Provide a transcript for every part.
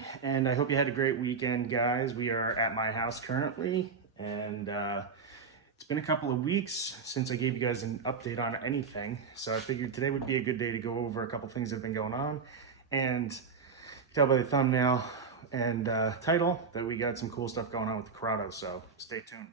morning, and I hope you had a great weekend, guys. We are at my house currently, and it's been a couple of weeks since I gave you guys an update on anything, so I figured today would be a good day to go over a couple things that have been going on. And you can tell by the thumbnail and title that we got some cool stuff going on with the Corrado, so stay tuned.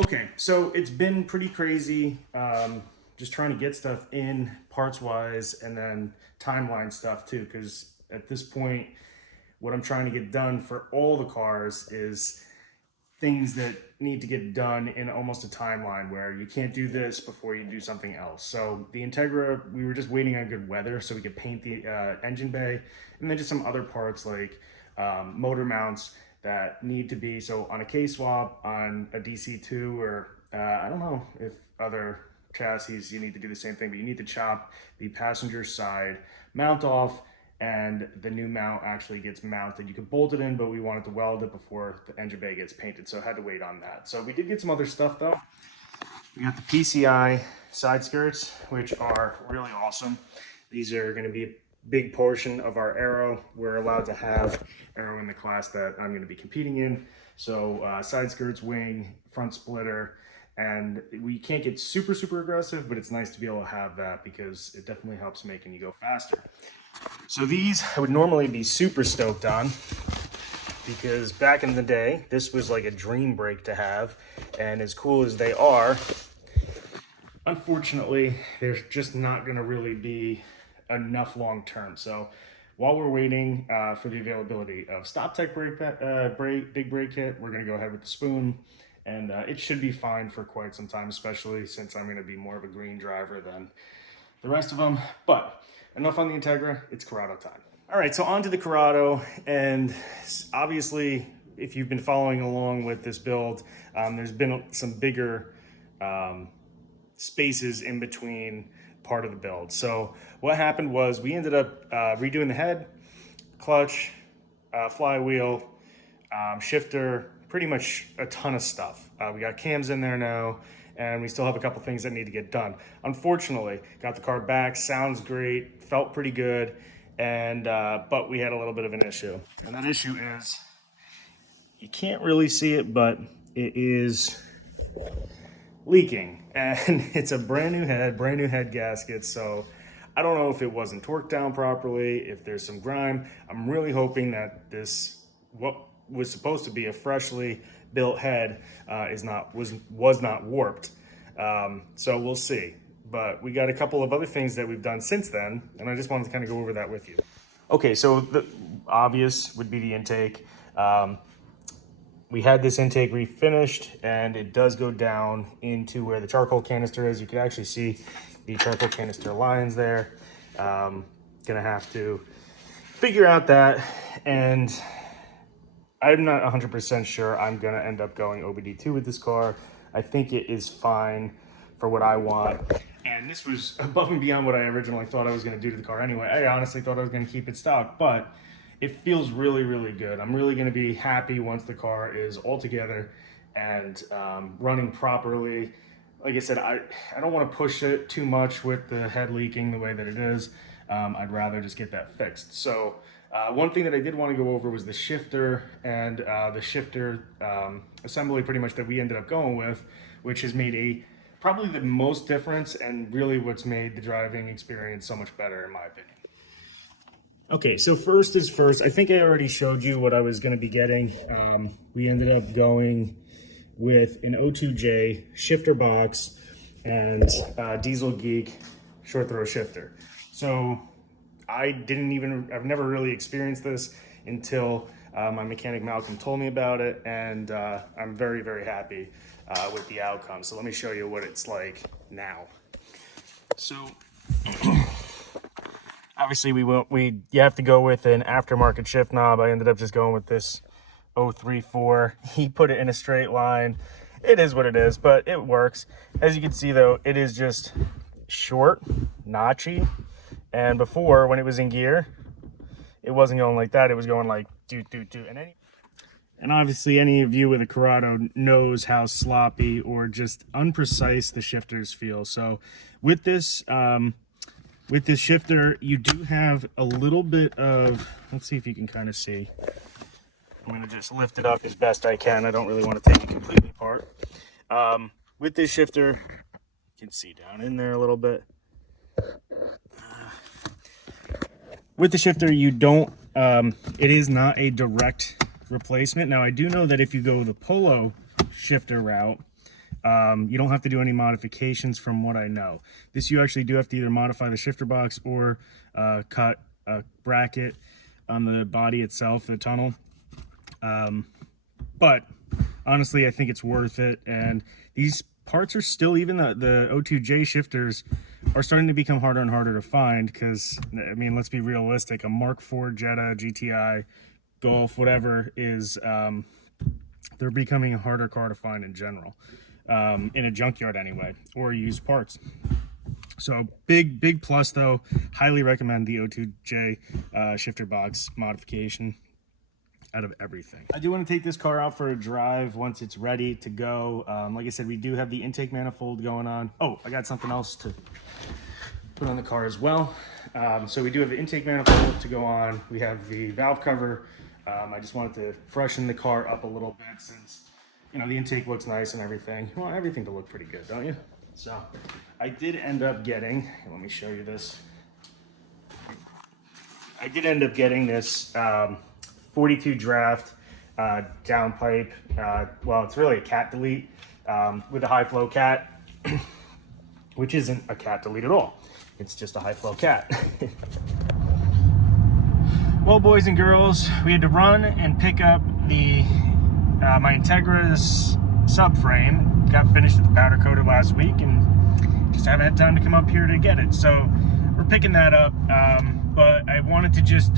Okay, so it's been pretty crazy, just trying to get stuff in parts-wise and then timeline stuff too, because at this point, what I'm trying to get done for all the cars is things that need to get done in almost a timeline where you can't do this before you do something else. So the Integra, we were just waiting on good weather so we could paint the engine bay, and then just some other parts like motor mounts that need to be, so on a K-swap, on a DC2, or I don't know if other chassis you need to do the same thing, but you need to chop the passenger side mount off, and the new mount actually gets mounted. You could bolt it in, but we wanted to weld it before the engine bay gets painted, so I had to wait on that. So we did get some other stuff though. We got the Pci Side Skirts, which are really awesome. These are going to be a big portion of our aero. We're allowed to have aero in the class that I'm going to be competing in. So side skirts, wing, front splitter, and we can't get super aggressive, but it's nice to be able to have that because it definitely helps making you go faster. So these I would normally be super stoked on because back in the day, this was like a dream brake to have, and as cool as they are, unfortunately, they're just not going to really be enough long term. So while we're waiting for the availability of Stop Tech big brake kit, we're going to go ahead with the spoon, and it should be fine for quite some time, especially since I'm going to be more of a green driver than the rest of them. But enough on the Integra, it's Corrado time. All right, so on to the Corrado, and obviously if you've been following along with this build, there's been some bigger spaces in between part of the build. So what happened was we ended up redoing the head, clutch, flywheel, shifter, pretty much a ton of stuff. We got cams in there now, and we still have a couple things that need to get done. Unfortunately, got the car back, sounds great, felt pretty good, and but we had a little bit of an issue. And that issue is, you can't really see it, but it is leaking, and it's a brand new head gasket. So I don't know if it wasn't torqued down properly, if there's some grime. I'm really hoping that this, what was supposed to be a freshly built head, was not warped. So we'll see. But we got a couple of other things that we've done since then, and I just wanted to kind of go over that with you. Okay, so the obvious would be the intake. We had this intake refinished, and it does go down into where the charcoal canister is. You can actually see the charcoal canister lines there. Gonna have to figure out that, and I'm not 100% sure I'm gonna end up going OBD2 with this car. I think it is fine for what I want, and this was above and beyond what I originally thought I was gonna do to the car anyway. I honestly thought I was gonna keep it stock, but it feels really good. I'm really gonna be happy once the car is all together and running properly. Like I said, I don't wanna push it too much with the head leaking the way that it is. I'd rather just get that fixed. So one thing that I did wanna go over was the shifter and the shifter assembly pretty much that we ended up going with, which has made probably the most difference, and really what's made the driving experience so much better in my opinion. Okay, so first is first. I think I already showed you what I was going to be getting. We ended up going with an O2J shifter box and Diesel Geek short throw shifter. So I've never really experienced this until my mechanic Malcolm told me about it, and I'm very happy with the outcome. So let me show you what it's like now. So obviously you have to go with an aftermarket shift knob. I ended up just going with this 034. He put it in a straight line, it is what it is, but it works. As you can see though, it is just short, notchy, and before, when it was in gear, it wasn't going like that. It was going like do. And obviously any of you with a Corrado knows how sloppy or just unprecise the shifters feel. So with this shifter, you do have a little bit of, let's see if you can kind of see. I'm going to just lift it up as best I can. I don't really want to take it completely apart. With this shifter, you can see down in there a little bit. With the shifter, you don't, it is not a direct replacement. Now I do know that if you go the Polo shifter route, you don't have to do any modifications from what I know. This you actually do have to either modify the shifter box or cut a bracket on the body itself, the tunnel. But honestly, I think it's worth it. And these parts are still, even the O2J shifters are starting to become harder and harder to find because, I mean, let's be realistic, a Mark IV Jetta, GTI, Golf, whatever is, they're becoming a harder car to find in general, in a junkyard anyway, or used parts. So big plus though. Highly recommend the O2J shifter box modification out of everything. I do want to take this car out for a drive once it's ready to go. Like I said, we do have the intake manifold going on. Oh, I got something else to put on the car as well. So we do have the intake manifold to go on. We have the valve cover. I just wanted to freshen the car up a little bit since, you know, the intake looks nice and everything. You want everything to look pretty good, don't you? So I did end up getting, let me show you this. I did end up getting this 42 draft downpipe. Well, it's really a cat delete with a high flow cat, which isn't a cat delete at all. It's just a high flow cat. Well, boys and girls, we had to run and pick up the my Integra's subframe. Got finished with the powder coater last week and just haven't had time to come up here to get it. So we're picking that up, but I wanted to just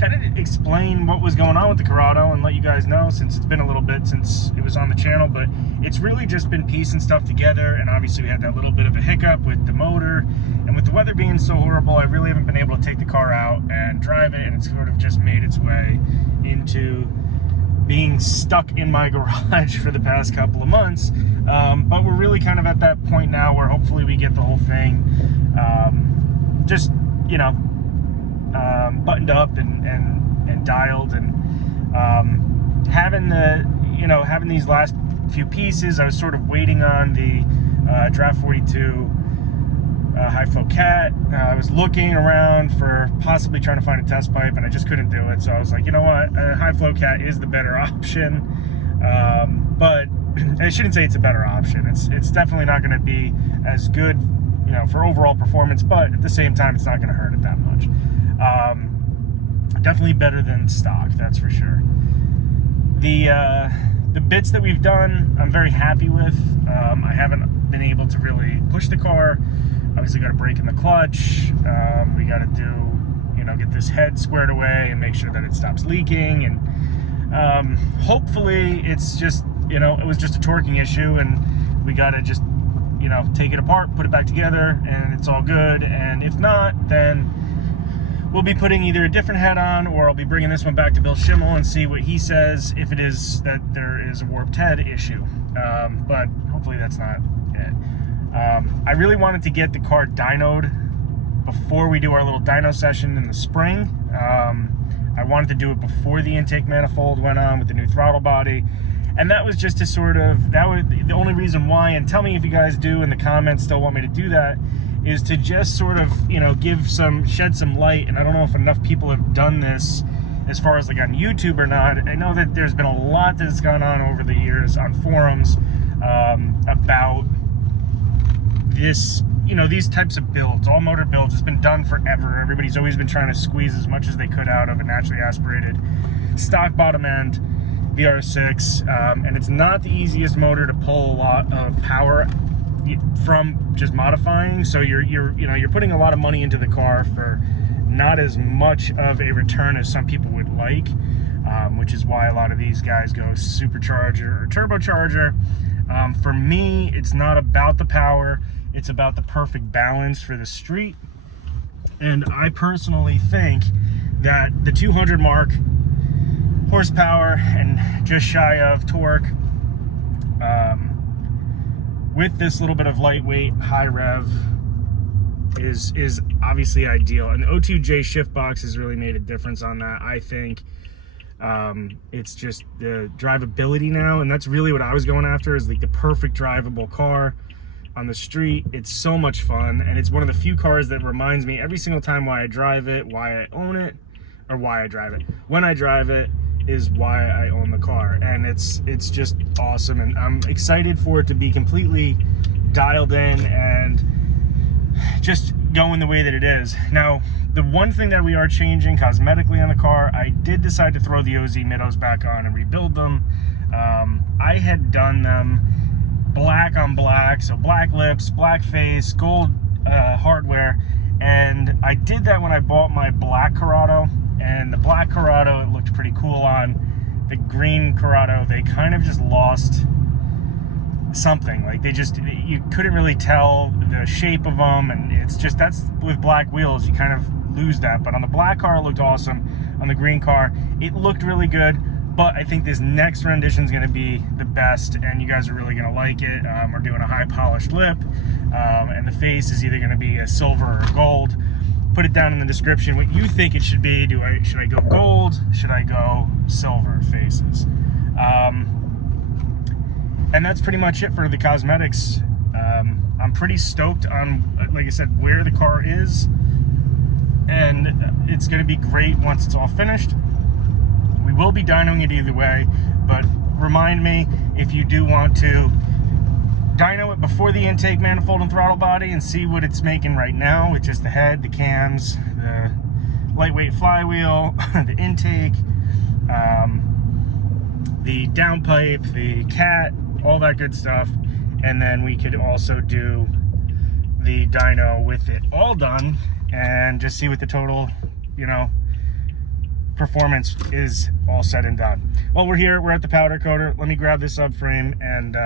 kind of explain what was going on with the Corrado and let you guys know, since it's been a little bit since it was on the channel. But it's really just been piecing stuff together, and obviously we had that little bit of a hiccup with the motor, and with the weather being so horrible, I really haven't been able to take the car out and drive it, and it's sort of just made its way into being stuck in my garage for the past couple of months. But we're really kind of at that point now where hopefully we get the whole thing just, you know, buttoned up and dialed, and having these last few pieces. I was sort of waiting on the Draft 42 high flow cat. I was looking around for possibly trying to find a test pipe, and I just couldn't do it. So I was like, you know what, a high flow cat is the better option. But I shouldn't say it's a better option. It's definitely not going to be as good, you know, for overall performance, but at the same time, it's not going to hurt it that much. Definitely better than stock, that's for sure. The bits that we've done, I'm very happy with. I haven't been able to really push the car. Obviously got to brake in the clutch. We got to do, you know, get this head squared away and make sure that it stops leaking. And hopefully it's just, you know, it was just a torquing issue, and we got to just, you know, take it apart, put it back together, and it's all good. And if not, then we'll be putting either a different head on, or I'll be bringing this one back to Bill Schimmel and see what he says if it is that there is a warped head issue. But hopefully that's not it. I really wanted to get the car dynoed before we do our little dyno session in the spring. I wanted to do it before the intake manifold went on with the new throttle body. And that was just to sort of, that was the only reason why, and tell me if you guys do in the comments still want me to do that, is to just sort of, you know, shed some light. And I don't know if enough people have done this as far as like on YouTube or not. I know that there's been a lot that's gone on over the years on forums about this, you know, these types of builds. All motor builds has been done forever. Everybody's always been trying to squeeze as much as they could out of a naturally aspirated stock bottom end VR6, and it's not the easiest motor to pull a lot of power from just modifying. So you're putting a lot of money into the car for not as much of a return as some people would like. which is why a lot of these guys go supercharger or turbocharger. For me, it's not about the power, it's about the perfect balance for the street. And I personally think that the 200 mark horsepower and just shy of torque, with this little bit of lightweight high rev, is obviously ideal. And the O2J shift box has really made a difference on that, I think. It's just the drivability now, and that's really what I was going after, is like the perfect drivable car on the street. It's so much fun, and it's one of the few cars that reminds me every single time why I drive it, why I own it, or why I drive it. When I drive it is why I own the car, and it's just awesome, and I'm excited for it to be completely dialed in and just going the way that it is. Now, the one thing that we are changing cosmetically on the car, I did decide to throw the OZ middos back on and rebuild them. I had done them black on black, so black lips, black face, gold hardware, and I did that when I bought my black Corrado, and the black Corrado, it looked pretty cool on. The green Corrado, they kind of just lost something. Like, you couldn't really tell the shape of them, and it's just, that's with black wheels, you kind of lose that. But on the black car, it looked awesome. On the green car, it looked really good. But I think this next rendition is going to be the best, and you guys are really going to like it. We're doing a high polished lip, and the face is either going to be a silver or gold. Put it down in the description what you think it should be. Should I go gold? Should I go silver faces? And that's pretty much it for the cosmetics. I'm pretty stoked on, like I said, where the car is, and it's going to be great once it's all finished. We will be dynoing it either way, but remind me if you do want to dyno it before the intake manifold and throttle body and see what it's making right now with just the head, the cams, the lightweight flywheel, the intake, the downpipe, the cat, all that good stuff. And then we could also do the dyno with it all done and just see what the total, performance is all said and done. Well, we're here, we're at the powder coater. Let me grab this subframe and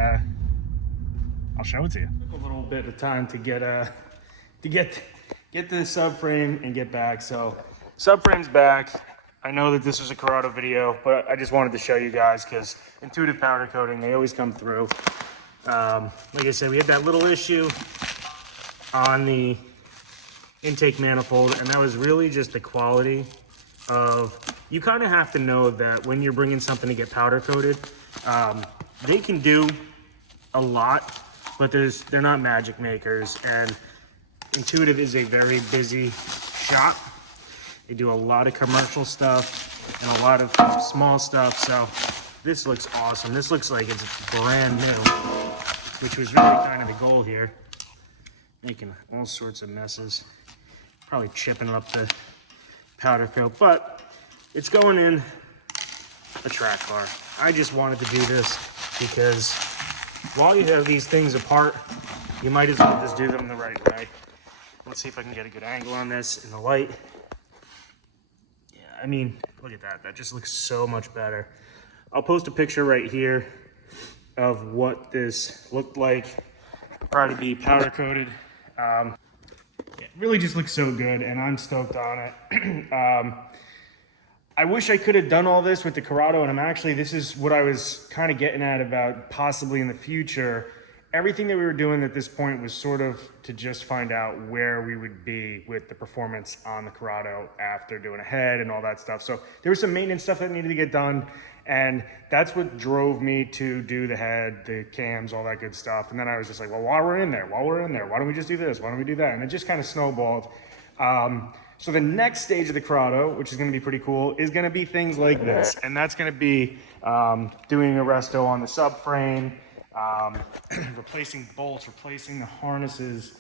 I'll show it to you. Took a little bit of time to get the subframe and get back. So subframe's back. I know that this was a Corrado video, but I just wanted to show you guys because intuitive powder coating, they always come through. Like I said, we had that little issue on the intake manifold, and that was really just the quality of, you kind of have to know that when you're bringing something to get powder coated, they can do a lot, but they're not magic makers, and Intuitive is a very busy shop. They do a lot of commercial stuff and a lot of small stuff, so this looks awesome. This looks like it's brand new, which was really kind of the goal here. Making all sorts of messes. Probably chipping up the powder coat, but it's going in a track car. I just wanted to do this because while you have these things apart, you might as well just do them the right way. Let's see if I can get a good angle on this in the light. Yeah, I mean, look at that. That just looks so much better. I'll post a picture right here of what this looked like prior to be powder coated. It really just looks so good, and I'm stoked on it. I wish I could have done all this with the Corrado, and this is what I was kind of getting at about possibly in the future. Everything that we were doing at this point was sort of to just find out where we would be with the performance on the Corrado after doing a head and all that stuff. So there was some maintenance stuff that needed to get done, and that's what drove me to do the head, the cams, all that good stuff. And then I was just like, well, while we're in there, why don't we just do this? Why don't we do that? And it just kind of snowballed. So the next stage of the Corrado, which is going to be pretty cool, is going to be things like this. And that's going to be doing a resto on the subframe, replacing bolts, replacing the harnesses,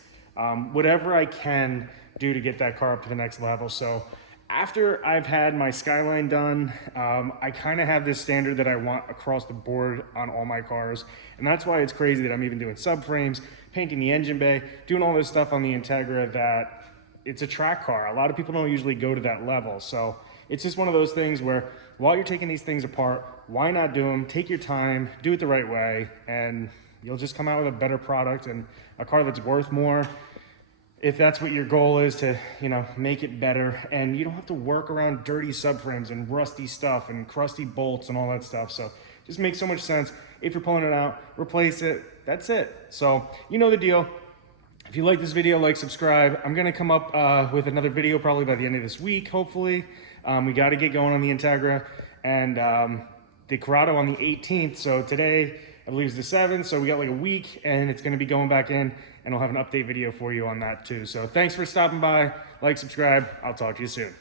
whatever I can do to get that car up to the next level. So after I've had my Skyline done, I kind of have this standard that I want across the board on all my cars. And that's why it's crazy that I'm even doing subframes, painting the engine bay, doing all this stuff on the Integra, that it's a track car. A lot of people don't usually go to that level. So it's just one of those things where while you're taking these things apart, why not do them? Take your time, do it the right way, and you'll just come out with a better product and a car that's worth more. If that's what your goal is, to, you know, make it better, and you don't have to work around dirty subframes and rusty stuff and crusty bolts and all that stuff. So just makes so much sense. If you're pulling it out, replace it. That's it. So you know the deal. If you like this video, like, subscribe. I'm gonna come up with another video probably by the end of this week, hopefully. We got to get going on the Integra and the Corrado on the 18th. So today, I believe, is the 7th. So we got like a week, and it's going to be going back in, and I'll have an update video for you on that too. So thanks for stopping by. Like, subscribe. I'll talk to you soon.